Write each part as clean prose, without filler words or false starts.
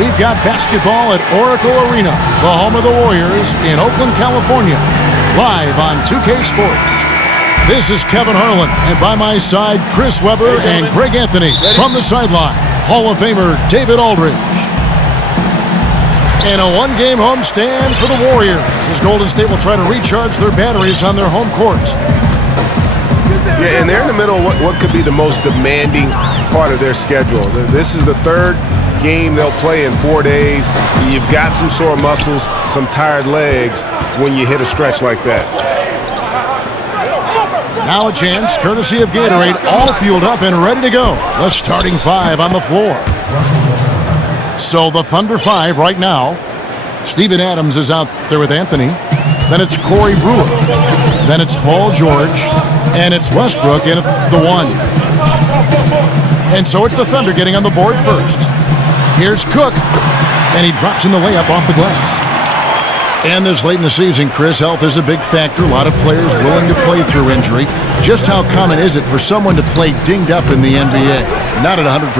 We've got basketball at Oracle Arena, the home of the Warriors in Oakland, California. Live on 2K Sports. This is Kevin Harlan, and by my side, Chris Webber and Greg Anthony. From the sideline, Hall of Famer David Aldridge. And a one-game homestand for the Warriors, as Golden State will try to recharge their batteries on their home court. Yeah, and they're in the middle of what could be the most demanding part of their schedule. This is the third game they'll play in 4 days. You've got some sore muscles, some tired legs when you hit a stretch like that. Now a chance, courtesy of Gatorade, all fueled up and ready to go. The starting five on the floor. So the Thunder five right now. Steven Adams is out there with Anthony. Then it's Corey Brewer. Then it's Paul George. And it's Westbrook in at the one. And so it's the Thunder getting on the board first. Here's Cook, and he drops in the layup off the glass. And this late in the season, Chris, health is a big factor. A lot of players willing to play through injury. Just how common is it for someone to play dinged up in the NBA? Not at 100%.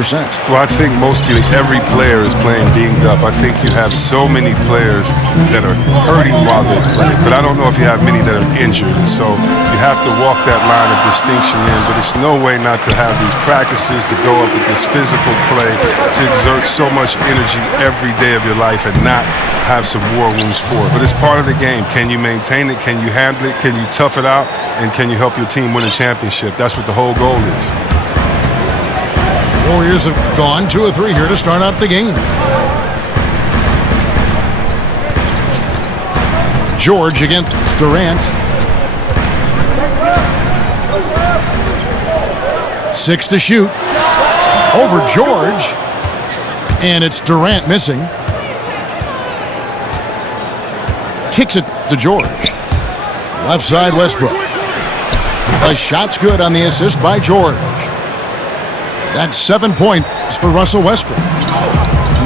Well, I think mostly every player is playing dinged up. I think you have so many players that are hurting while they play, but I don't know if you have many that are injured. And so you have to walk that line of distinction in, but it's no way not to have these practices, to go up with this physical play, to exert so much energy every day of your life and not have some war wounds for it. But it's part of the game. Can you maintain it? Can you handle it? Can you tough it out? And can you help your team win a championship? That's what the whole goal is. Warriors have gone 2 of 3 here to start out the game. George against Durant. 6 to shoot. Over George. And it's Durant missing. Kicks it to George. Left side, Westbrook. The shot's good on the assist by George. That's 7 points for Russell Westbrook.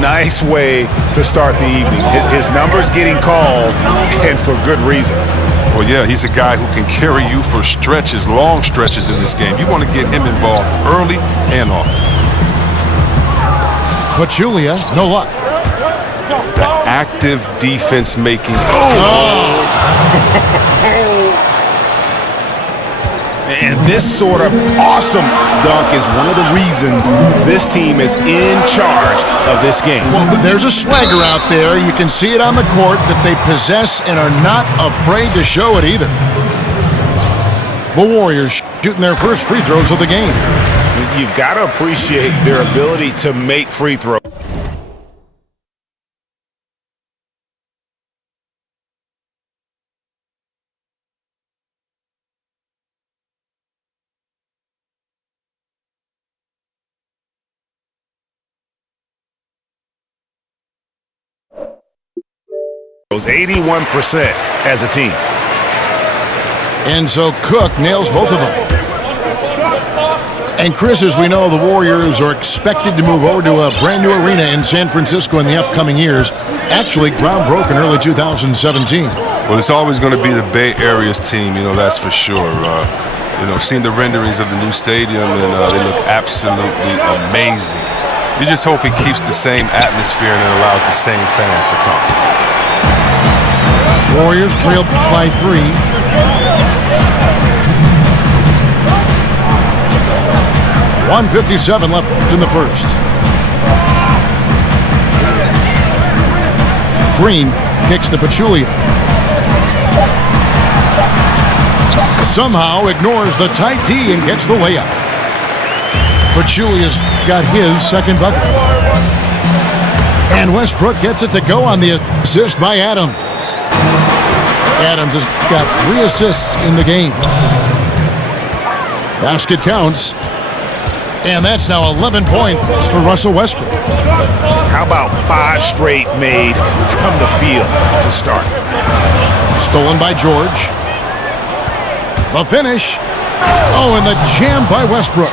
Nice way to start the evening. His number's getting called, and for good reason. Well, yeah, he's a guy who can carry you for stretches, long stretches in this game. You want to get him involved early and often. Pachulia, no luck. The active defense making. And this sort of awesome dunk is one of the reasons this team is in charge of this game. Well, there's a swagger out there. You can see it on the court that they possess and are not afraid to show it either. The Warriors shooting their first free throws of the game. You've got to appreciate their ability to make free throws. Those 81% as a team. And so Cook nails both of them. And Chris, as we know, the Warriors are expected to move over to a brand new arena in San Francisco in the upcoming years. Actually, ground broke in early 2017. Well, it's always going to be the Bay Area's team, that's for sure. Seen the renderings of the new stadium, and they look absolutely amazing. You just hope it keeps the same atmosphere and it allows the same fans to come. Warriors trailed by 3. .157 left in the first. Green kicks to Pachulia. Somehow ignores the tight D and gets the layup. Pachulia's got his second bucket. And Westbrook gets it to go on the assist by Adams. Adams has got 3 assists in the game. Basket counts. And that's now 11 points for Russell Westbrook. How about 5 straight made from the field to start? Stolen by George. The finish. Oh, and the jam by Westbrook.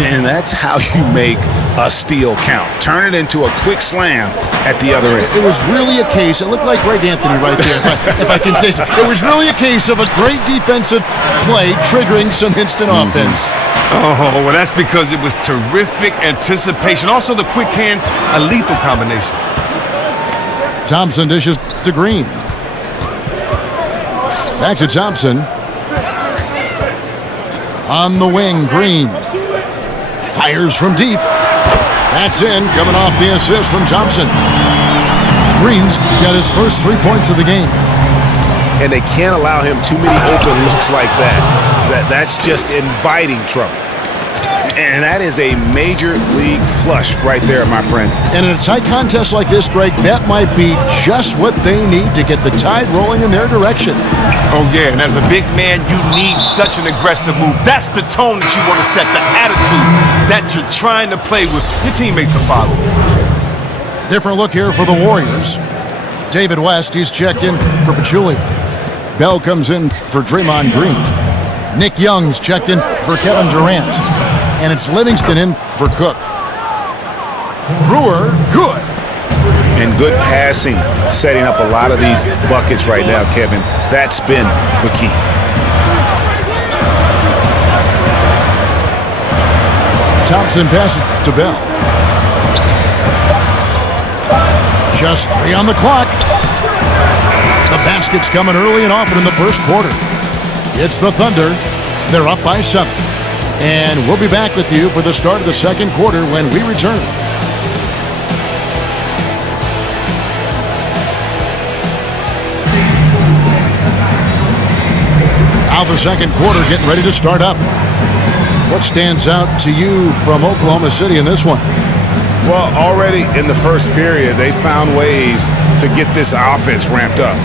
And that's how you make a steal count. Turn it into a quick slam at the other end. It was really a case, it looked like Greg Anthony right there, if I can say so. It was really a case of a great defensive play triggering some instant offense. Oh, well, that's because it was terrific anticipation. Also, the quick hands, a lethal combination. Thompson dishes to Green. Back to Thompson. On the wing, Green. Fires from deep. That's in, coming off the assist from Thompson. Green's got his first 3 points of the game. And they can't allow him too many open looks like that. That's just inviting trouble. And that is a major league flush right there, my friends. And in a tight contest like this, Greg, that might be just what they need to get the tide rolling in their direction. Oh, yeah, and as a big man, you need such an aggressive move. That's the tone that you want to set, the attitude that you're trying to play with. Your teammates will follow. Different look here for the Warriors. David West, he's checked in for Pachulia. Bell comes in for Draymond Green. Nick Young's checked in for Kevin Durant. And it's Livingston in for Cook. Brewer, good. And good passing, setting up a lot of these buckets right now, Kevin. That's been the key. Thompson passes to Bell. Just 3 on the clock. The basket's coming early and often in the first quarter. It's the Thunder. They're up by 7. And we'll be back with you for the start of the second quarter when we return. Now the second quarter getting ready to start up. What stands out to you from Oklahoma City in this one? Well, already in the first period, they found ways to get this offense ramped up.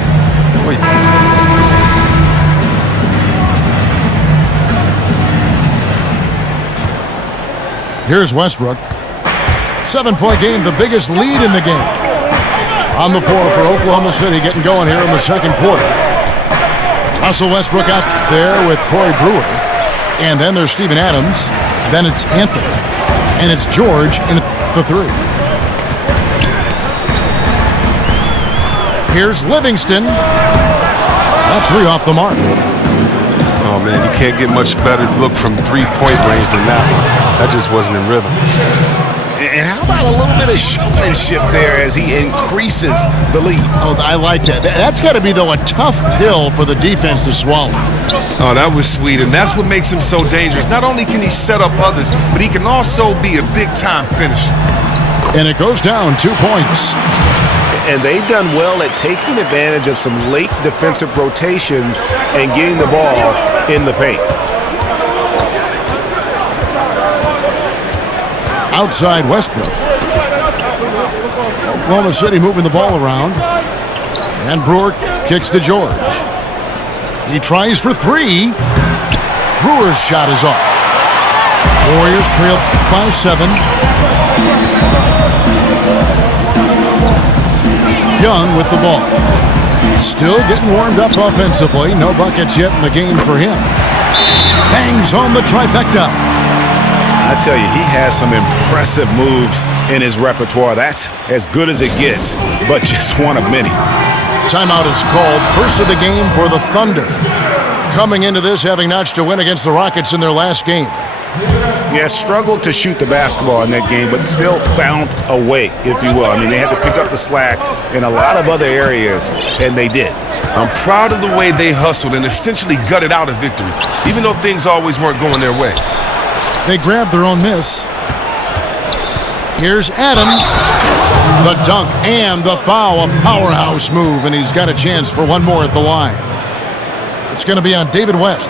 Here's Westbrook. 7-point game, the biggest lead in the game. On the floor for Oklahoma City, getting going here in the second quarter. Russell Westbrook out there with Corey Brewer. And then there's Steven Adams. Then it's Anthony. And it's George in the 3. Here's Livingston. That 3 off the mark. Oh, man, you can't get much better look from 3-point range than that one. That just wasn't in rhythm. And how about a little bit of showmanship there as he increases the lead? Oh, I like that. That's got to be, though, a tough pill for the defense to swallow. Oh, that was sweet, and that's what makes him so dangerous. Not only can he set up others, but he can also be a big-time finisher. And it goes down 2 points. And they've done well at taking advantage of some late defensive rotations and getting the ball in the paint. Outside Westbrook. Oklahoma City moving the ball around. And Brewer kicks to George. He tries for 3. Brewer's shot is off. Warriors trail by 7. Young with the ball. Still getting warmed up offensively. No buckets yet in the game for him. Bangs home the trifecta. I tell you, he has some impressive moves in his repertoire. That's as good as it gets, but just one of many. Timeout is called. First of the game for the Thunder. Coming into this, having notched a win against the Rockets in their last game. Yeah, struggled to shoot the basketball in that game, but still found a way, if you will. I mean, they had to pick up the slack in a lot of other areas, and they did. I'm proud of the way they hustled and essentially gutted out a victory, even though things always weren't going their way. They grabbed their own miss. Here's Adams. The dunk and the foul, a powerhouse move, and he's got a chance for one more at the line. It's going to be on David West.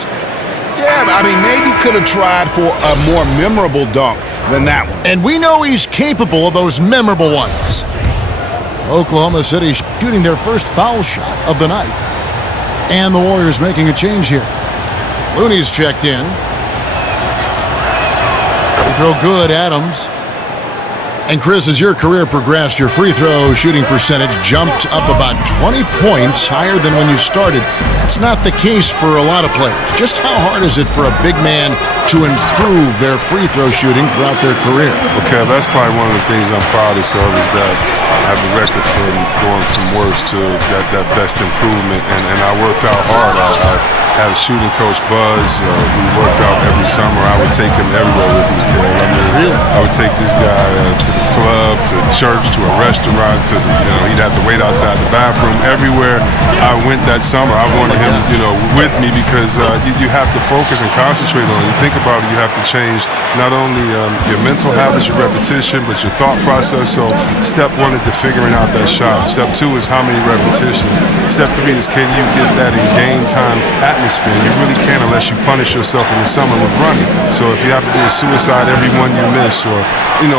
Yeah, I mean, maybe could have tried for a more memorable dunk than that one. And we know he's capable of those memorable ones. Oklahoma City shooting their first foul shot of the night. And the Warriors making a change here. Looney's checked in. They throw good, Adams. And Chris, as your career progressed, your free throw shooting percentage jumped up about 20 points higher than when you started. That's not the case for a lot of players. Just how hard is it for a big man to improve their free throw shooting throughout their career? Okay, that's probably one of the things I'm proudest of is that I have a record from going from worst to that best improvement, and I worked out hard. I had a shooting coach, Buzz. We worked out every summer. I would take him everywhere with me, Kel. I mean, Really? I would take this guy to the club, to church, to a restaurant, he'd have to wait outside the bathroom. Everywhere I went that summer, I wanted him, with me because you have to focus and concentrate on it. You think about it, you have to change not only your mental habits, your repetition, but your thought process. So step one is the figuring out that shot. Step two is how many repetitions. Step three is can you get that in game time atmosphere. You really can't unless you punish yourself in the summer with running. So if you have to do a suicide every one you miss, or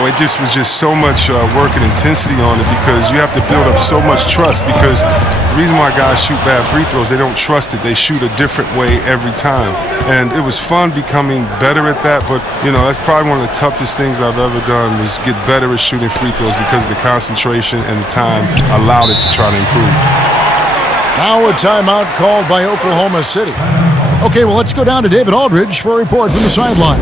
it just was so much work and intensity on it because you have to build up so much trust. Because the reason why guys shoot bad free throws, they don't trust it. They shoot a different way every time. And it was fun becoming better at that. But that's probably one of the toughest things I've ever done was get better at shooting free throws because of the concentration and the time allowed it to try to improve. Now a timeout called by Oklahoma City. Okay, well, let's go down to David Aldridge for a report from the sideline.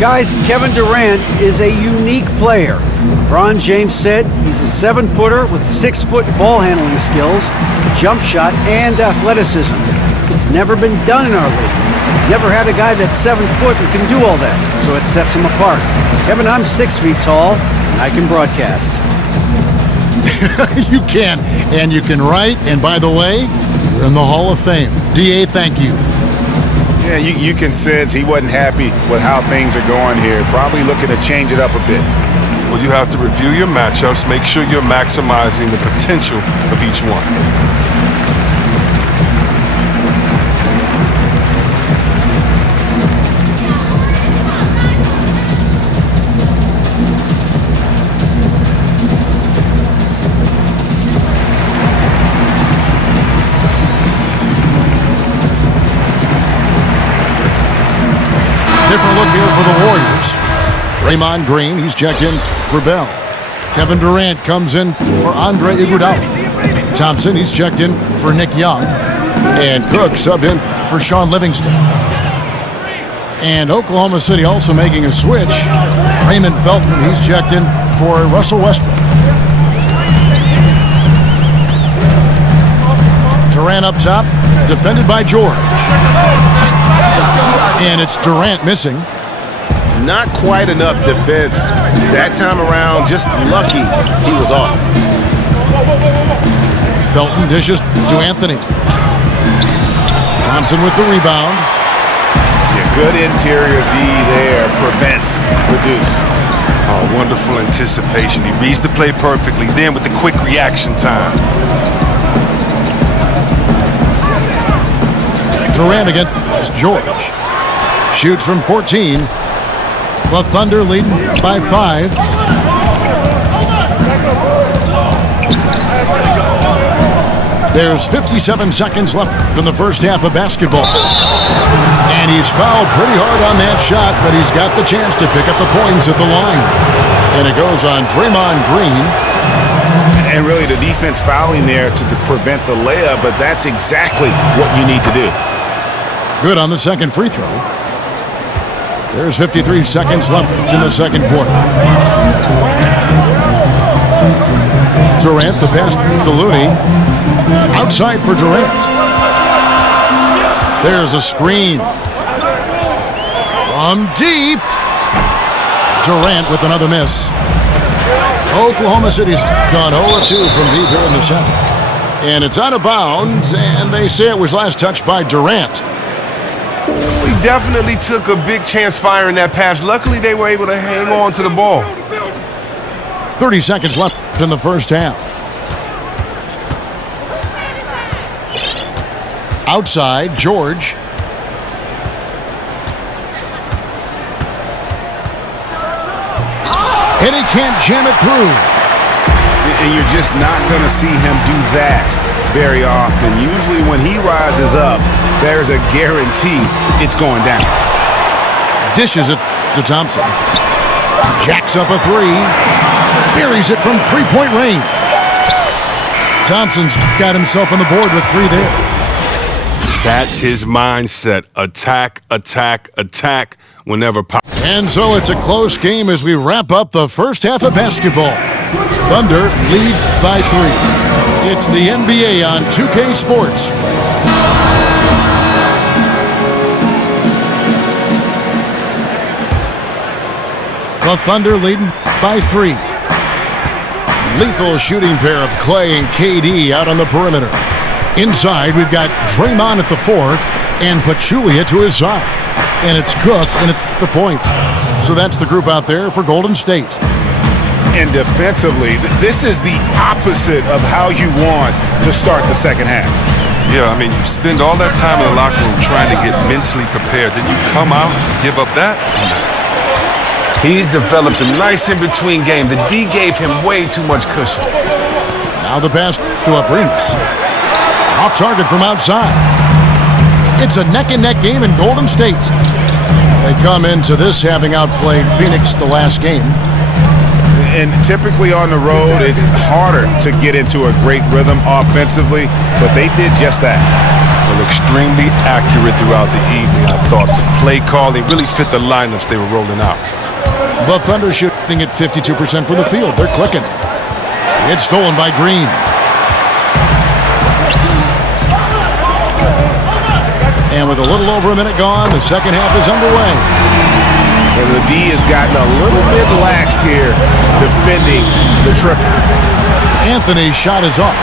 Guys, Kevin Durant is a unique player. LeBron James said he's a 7-footer with 6-foot ball handling skills, jump shot, and athleticism. It's never been done in our league. Never had a guy that's 7 foot and can do all that, so it sets him apart. Kevin, I'm 6 feet tall, and I can broadcast. You can, and you can write, and by the way, you're in the Hall of Fame. DA, thank you. Yeah, you can sense he wasn't happy with how things are going here. Probably looking to change it up a bit. Well, you have to review your matchups, make sure you're maximizing the potential of each one. Different look here for the Warriors. Draymond Green, he's checked in for Bell. Kevin Durant comes in for Andre Iguodala. Thompson, he's checked in for Nick Young. And Cook subbed in for Sean Livingston. And Oklahoma City also making a switch. Raymond Felton, he's checked in for Russell Westbrook. Durant up top, defended by George. And it's Durant missing. Not quite enough defense that time around. Just lucky he was off. Felton dishes to Anthony. Thompson with the rebound. Yeah, good interior D there. Prevents the deuce. Oh, wonderful anticipation. He reads the play perfectly. Then with the quick reaction time. Durant against George. Shoots from 14. The Thunder lead by 5. There's 57 seconds left in the first half of basketball. And he's fouled pretty hard on that shot, but he's got the chance to pick up the points at the line. And it goes on Draymond Green. And really the defense fouling there to prevent the layup, but that's exactly what you need to do. Good on the second free throw. There's 53 seconds left in the second quarter. Durant, the pass to Looney. Outside for Durant. There's a screen. From deep. Durant with another miss. Oklahoma City's gone 0-2 from deep here in the second. And it's out of bounds, and they say it was last touched by Durant. He definitely took a big chance firing that pass. Luckily, they were able to hang on to the ball. 30 seconds left in the first half. Outside, George. And he can't jam it through. And you're just not going to see him do that very often. Usually when he rises up, there's a guarantee it's going down. Dishes it to Thompson. Jacks up a three. Buries it from three-point range. Thompson's got himself on the board with three there. That's his mindset. Attack, attack, attack whenever possible. And so it's a close game as we wrap up the first half of basketball. Thunder lead by 3. It's the NBA on 2K Sports. The Thunder leading by 3. Lethal shooting pair of Clay and KD out on the perimeter. Inside, we've got Draymond at the 4 and Pachulia to his side. And it's Cook in at the point. So that's the group out there for Golden State. And defensively, this is the opposite of how you want to start the second half. Yeah, I mean, you spend all that time in the locker room trying to get mentally prepared. Then you come out, give up that. He's developed a nice in-between game. The D gave him way too much cushion. Now the pass to Abrinas. Off target from outside. It's a neck-and-neck game in Golden State. They come into this having outplayed Phoenix the last game. And typically on the road, it's harder to get into a great rhythm offensively, but they did just that. Well, extremely accurate throughout the evening. I thought the play calling really fit the lineups they were rolling out. The Thunder shooting at 52% from the field. They're clicking. It's stolen by Green. And with a little over a minute gone, the second half is underway. And the D has gotten a little bit laxed here defending the triple. Anthony's shot is off.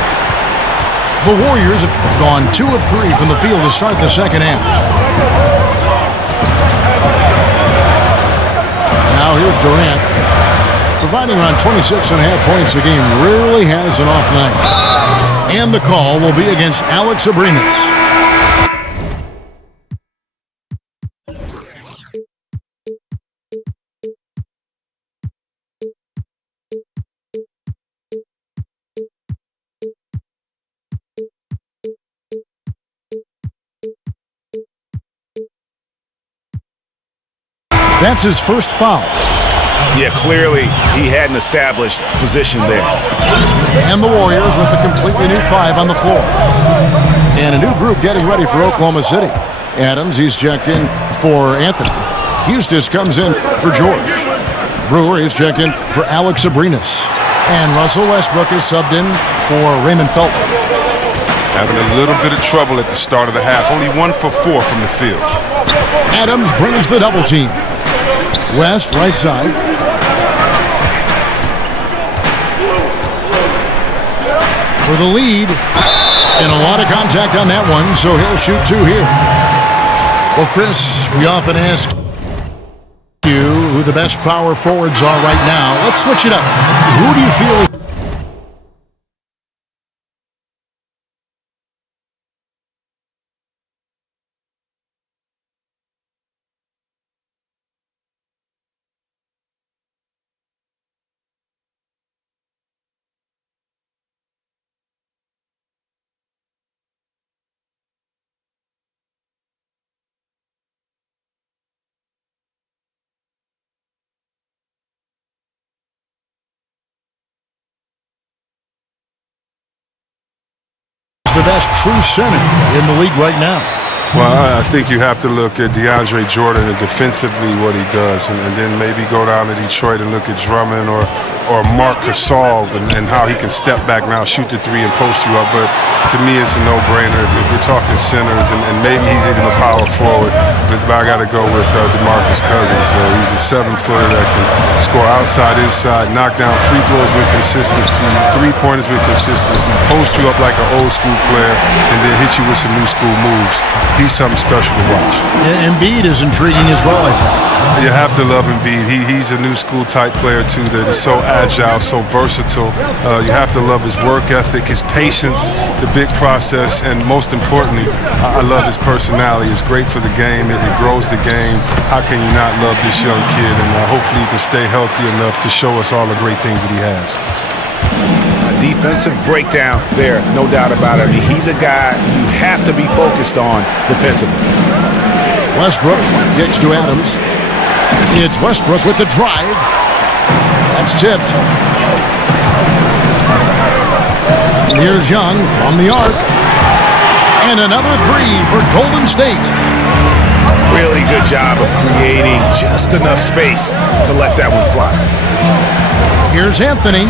The Warriors have gone 2 of 3 from the field to start the second half. Now here's Durant, providing around 26.5 points a game. Rarely has an off night. And the call will be against Alex Abrinas. That's his first foul. Yeah, clearly he had an established position there. And the Warriors with a completely new 5 on the floor. And a new group getting ready for Oklahoma City. Adams, he's checked in for Anthony. Eustace comes in for George. Brewer is checked in for Alex Abrinas. And Russell Westbrook is subbed in for Raymond Felton. Having a little bit of trouble at the start of the half. Only 1 for 4 from the field. Adams brings the double team. West, right side. For the lead. And a lot of contact on that one, so he'll shoot 2 here. Well, Chris, we often ask you who the best power forwards are right now. Let's switch it up. Who do you feel is the best true center in the league right now? Well, I think you have to look at DeAndre Jordan and defensively what he does, and then maybe go down to Detroit and look at Drummond or Marc Gasol and how he can step back now, shoot the 3 and post you up. But to me, it's a no-brainer if we're talking centers, and maybe he's even a power forward. But I got to go with DeMarcus Cousins. He's a 7-footer that can score outside, inside, knock down free throws with consistency, 3-pointers with consistency, post you up like an old-school player, and then hit you with some new-school moves. He's something special to watch. Embiid is intriguing as well, I think. You have to love Embiid. He's a new school type player too that is so agile, so versatile. You have to love his work ethic, his patience, the big process, and most importantly, I love his personality. It's great for the game. It grows the game. How can you not love this young kid? And hopefully he can stay healthy enough to show us all the great things that he has. A defensive breakdown there, no doubt about it. I mean, he's a guy you have to be focused on defensively. Westbrook gets to Adams. It's Westbrook with the drive. That's tipped. And here's Young from the arc. And another three for Golden State. Really good job of creating just enough space to let that one fly. Here's Anthony.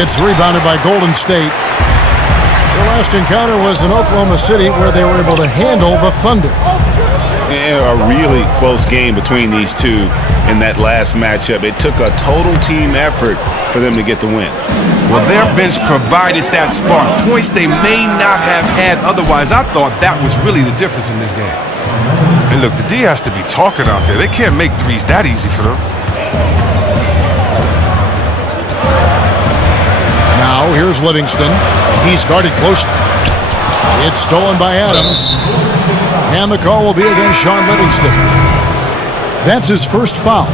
It's rebounded by Golden State. Their last encounter was in Oklahoma City where they were able to handle the Thunder. And a really close game between these two in that last matchup. It took a total team effort for them to get the win. Well, their bench provided that spark. Points they may not have had otherwise. I thought that was really the difference in this game. And look, the D has to be talking out there. They can't make threes that easy for them. Now here's Livingston. He's guarded close. It's stolen by Adams. And the call will be against Sean Livingston. That's his first foul.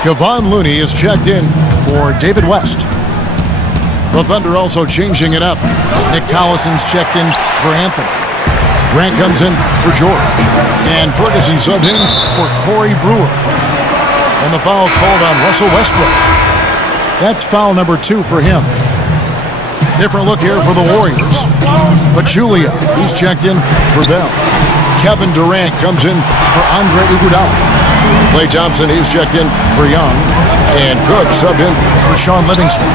Kevon Looney is checked in for David West. The Thunder also changing it up. Nick Collison's checked in for Anthony. Grant comes in for George. And Ferguson subbed in for Corey Brewer. And the foul called on Russell Westbrook. That's foul number 2 for him. Different look here for the Warriors. Pachulia, he's checked in for Bell. Kevin Durant comes in for Andre Iguodala. Klay Thompson, he's checked in for Young. And Cook subbed in for Sean Livingston.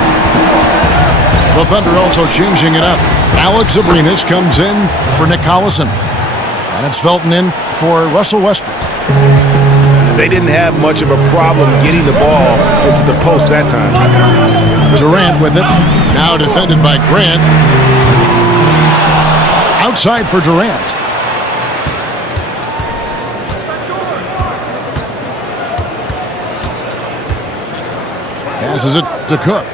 The Thunder also changing it up. Alex Abrinas comes in for Nick Collison. And it's Felton in for Russell Westbrook. They didn't have much of a problem getting the ball into the post that time. Durant with it. Now defended by Grant. Outside for Durant. Passes it to Cook.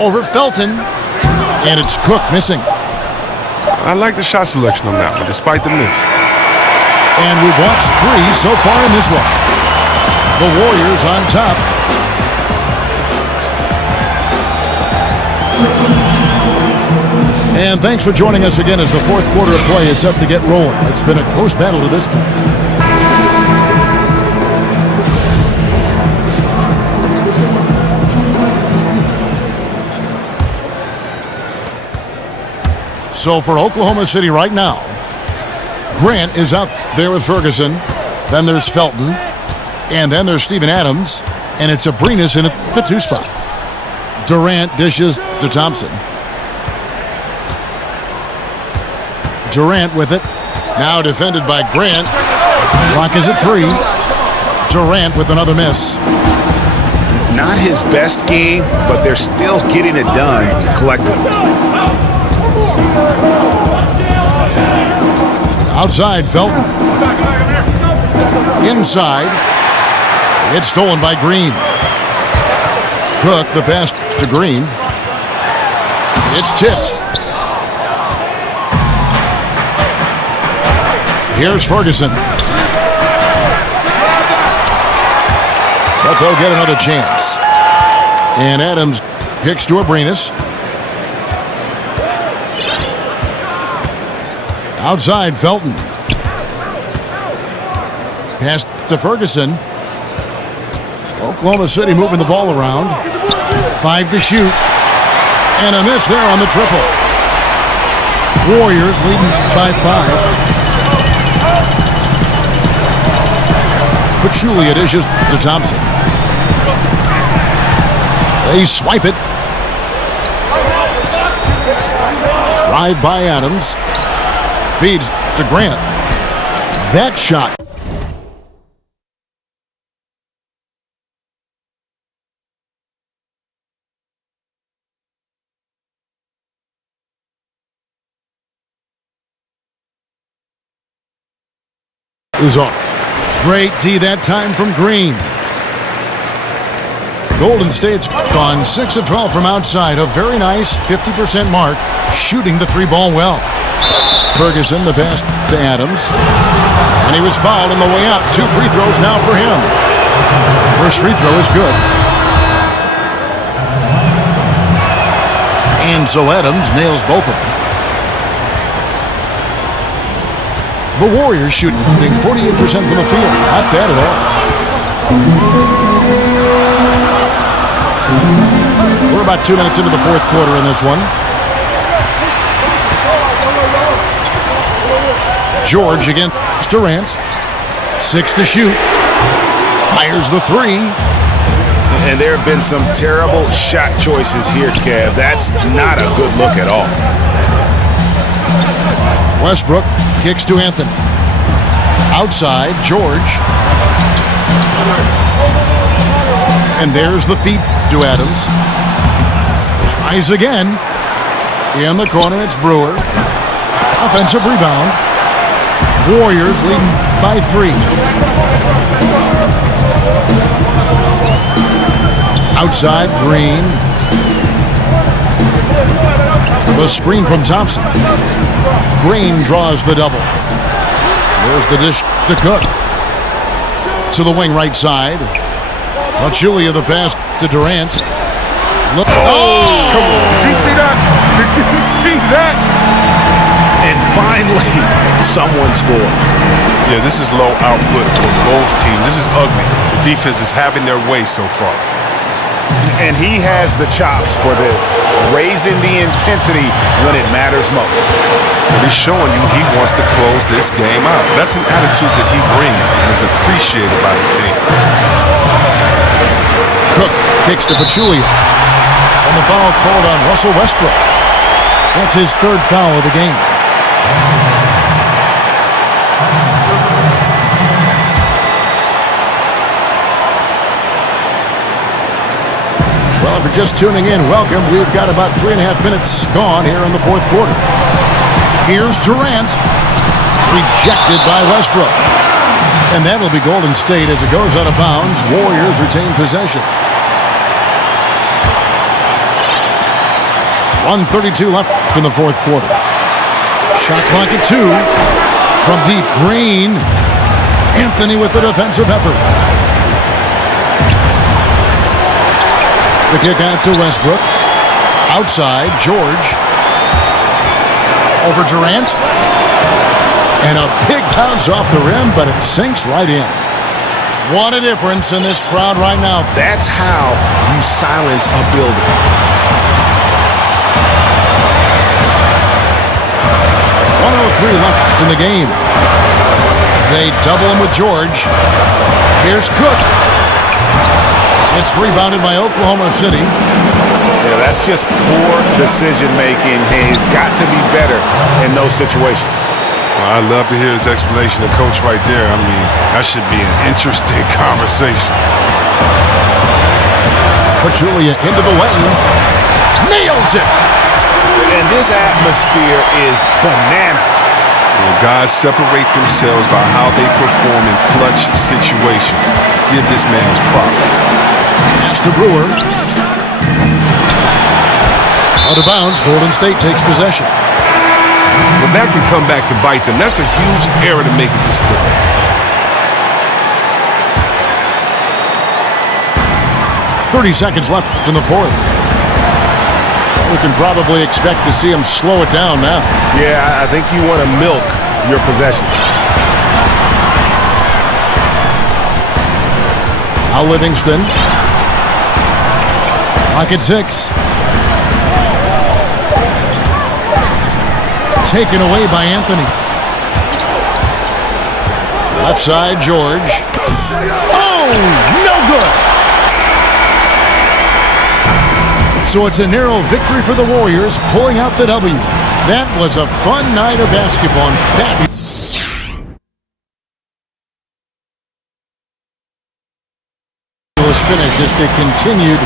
Over Felton. And it's Cook missing. I like the shot selection on that one, despite the miss. And we've watched 3 so far in this one. The Warriors on top. And thanks for joining us again as the fourth quarter of play is set to get rolling. It's been a close battle to this point. So for Oklahoma City right now, Grant is out there with Ferguson. Then there's Felton. And then there's Steven Adams. And it's Abrinas in the 2 spot. Durant dishes to Thompson. Durant with it. Now defended by Grant. Clock is at 3. Durant with another miss. Not his best game, but they're still getting it done collectively. Outside, Felton. Inside. It's stolen by Green. Cook, the pass to Green. It's tipped. Here's Ferguson. But they'll get another chance. And Adams kicks to Abrinas. Outside, Felton. Pass to Ferguson. Oklahoma City moving the ball around. 5 to shoot. And a miss there on the triple. Warriors leading by 5. Pachulia dishes to Thompson. They swipe it. Drive by Adams. Feeds to Grant. That shot. Is off. Great D that time from Green. Golden State's gone 6 of 12 from outside. A very nice 50% mark, shooting the 3-ball well. Ferguson, the pass to Adams. And he was fouled on the way up. 2 free throws now for him. First free throw is good. And so Adams nails both of them. The Warriors shooting 48% from the field. Not bad at all. We're about 2 minutes into the fourth quarter in this one. George against Durant. 6 to shoot. Fires the 3. And there have been some terrible shot choices here, Kev. That's not a good look at all. Westbrook kicks to Anthony. Outside, George. And there's the feed to Adams. Tries again. In the corner, it's Brewer. Offensive rebound. Warriors leading by 3. Outside, Green. The screen from Thompson. Green draws the double. There's the dish to Cook. To the wing right side. Julia the pass to Durant. Look. Oh! Come on. Did you see that? Did you see that? And finally, someone scores. Yeah, this is low output for both teams. This is ugly. The defense is having their way so far. And he has the chops for this, raising the intensity when it matters most. And he's showing you he wants to close this game out. That's an attitude that he brings and is appreciated by his team. Cook kicks to Pachulia. And the foul called on Russell Westbrook. That's his 3rd foul of the game. Well, if you're just tuning in, welcome. We've got about 3.5 minutes gone here in the fourth quarter. Here's Durant. Rejected by Westbrook. And that'll be Golden State as it goes out of bounds. Warriors retain possession. 1:32 left in the fourth quarter. Shot clock at 2. From deep, Green. Anthony with the defensive effort. The kick out to Westbrook. Outside, George. Over Durant. And a big bounce off the rim, but it sinks right in. What a difference in this crowd right now. That's how you silence a building. 1:03 left in the game. They double him with George. Here's Cook. It's rebounded by Oklahoma City. Yeah, that's just poor decision-making. He's got to be better in those situations. Well, I'd love to hear his explanation of coach right there. I mean, that should be an interesting conversation. Pachulia into the lane. Nails it! And this atmosphere is bananas. Well, guys separate themselves by how they perform in clutch situations. Give this man his props. Pass to Brewer. Out of bounds, Golden State takes possession. Well, that can come back to bite them. That's a huge error to make at this point. .30 seconds left in the fourth. We can probably expect to see him slow it down now. Yeah, I think you want to milk your possessions. Now Livingston. Clock at 6. Taken away by Anthony. Left side, George. Oh, no good. So it's a narrow victory for the Warriors, pulling out the W. That was a fun night of basketball and fabulous finish as they continued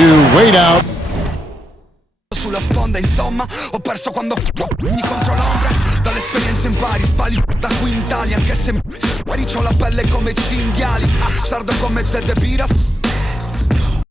to wait out sulla sponda, insomma, ho perso quando mi contro l'ombra. Dall'esperienza impari, sbagli da quintali, anche se c'ho la pelle come cinghiali. Sardo come Zed e Piras,